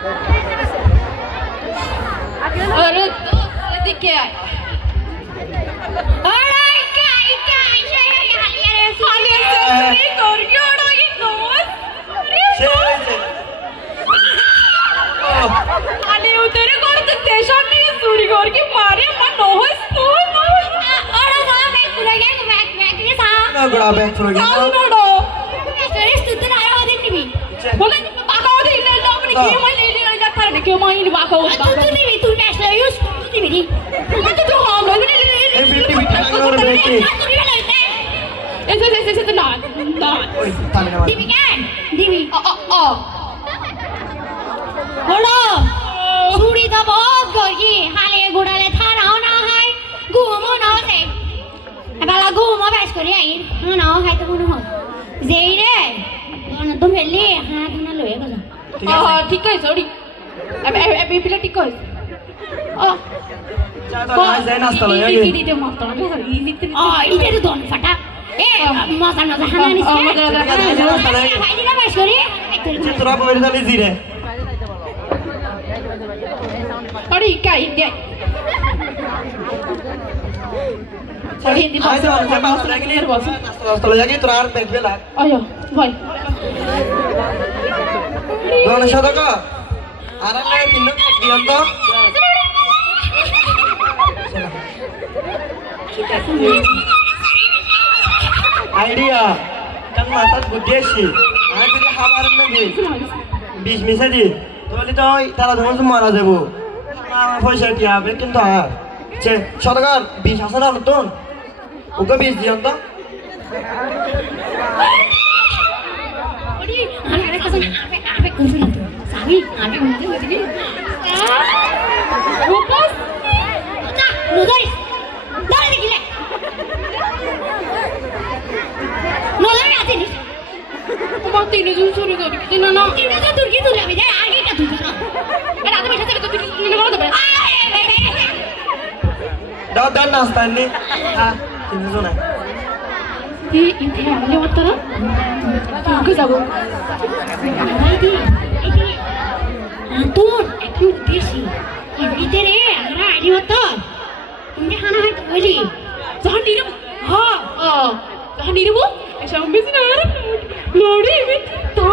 अरे तो क्या है अरे क्या से हालिया से कर के उड़ा ये दोस्त अरे उधर कर तो स्टेशन में चोरी करके मारे मन होस तो और वहां बैग पूरा गया बैग के साथ ना गड़ा बैग पूरा गया नोडो तेरे स्तुति आया हो दिन भी बोले बाका हो दिन ले अपने के मैं ले ले जाता है क्यों मैं नहीं बाका हो तू नहीं तू नेशनल यूज तू नहीं तो हम लोग ले ए बेटी और बेटी ऐसे तो ना ओए ताले ना दीवी क्या दीवी बोलो छुरी तो बहुत गोरी हाले गुड़ाले था ना है घूमो ना से बाला घूमो बैठ कर आई ना है तो घूमो जेई रे तुम हेली हां तुम लोए को ठीक है सॉरी अब पिला ठीक है चाचा ना जाए नाश्ता लो यार इधर मत तो इधर तो दोन फटा ए मजा ना हाना नहीं भाई जी का बैठ करी चित्रा बोले दाली जी रे अरे क्या इंडिया सॉरी हिंदी आज हम सब बात करेंगे नाश्ता लो जाके तुरार बैग पे ला आयो भाई दोनों शादा का आराम में किन्नो दियन तो idea kan matat budeshi ana যদি খাবার নাকি 20 মিশা দি তাহলে তো তারা ধরুন মারা যাবো না পয়সা কি হবে কিন্তু আর যে সরকার 20 আছে না নতুন ওকে 20 দিন তো ওরে আমি আরে কাছে আপে করছ না তো সাবি আমি মনে হইছে রূপস আচ্ছা নুদাই দাঁড়া দেখিলে নলাই আছে নি তোমার তিনে জন শুরু করি না না তিনে জন তুর্কি তুলে আমি যাই আগে কা তুই না এর আগে বেশি থেকে তো তুই নিয়ে বড় দেবে দাও দাও নাস্তা নি হ্যাঁ তিন জন এই ইতে আমি ওটা না তুই যাবো এই তোর একটু বেশি এই ভিতরে আমরা আইডি ওটা তুমি খানা হয়তো বলি যখন নিরব হ্যাঁ যখন নিরব এসব বেশি না লড়ি তো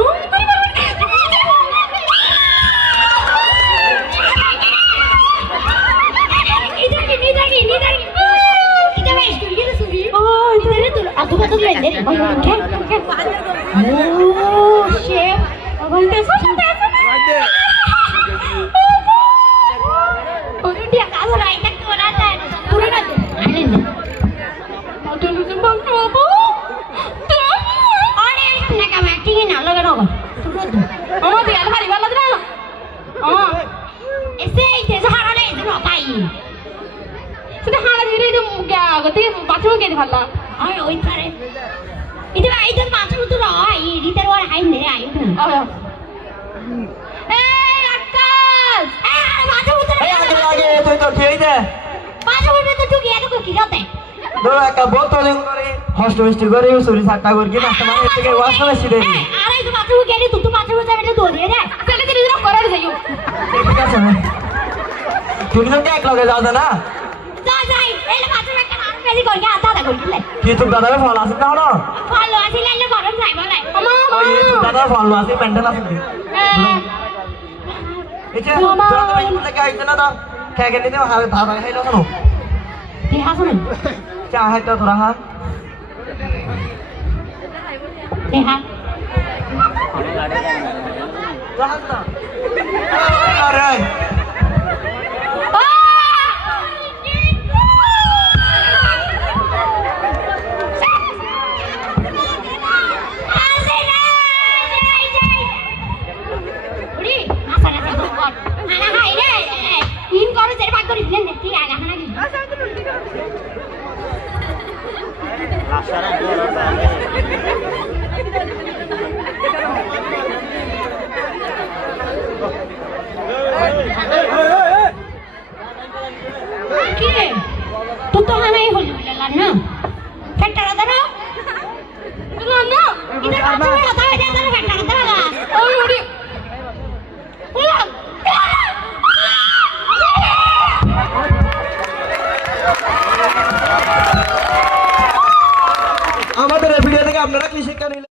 বাথরুম কে ভালো আয় ওই পারে ইদে ভাই ইদে বাথরুম তো রয় ইদে ওর হাই নে আয় এই আকাশ এই বাথরুম তো এই আগে লাগে তুই তো ঠিক দে বাথরুম তো তুই এত কি করতে দো একটা বোতল করে হস্ট হস্ট করে সুরি সাকা করে কি নাস্তা মানে থেকে ওয়াশ করে সিধে দি আরে এই বাথরুম কে রে তুই তো বাথরুম যাবে তো দে রে চলে দিন দিন করে যাইও ঠিক আছে তুমি তো এক লগে যাও না যাই এই বাথরুম একটা নাম পেলি কই কে আতা কই দিলে কি তুমি দাদারে ফল আছে না হলো ফল আছে লাইলে বড় যাই বলাই ওই দাদা ফল আছে মেন্টাল আছে এতে তোরা তো বলে গাইছ না তো কে কে নিতে হারে দাদা খাইলো কেন কি হাসুন চা হাইতো তোরা হা এ হা রাহতা আরে तू तो हमें ही होली ना फैक्टर आता ना ना इधर बात में आता है इधर फैक्टर आता है ओए ओए আমাদের এই ভিডিও থেকে আপনারা কি শিক্ষা নিলেন?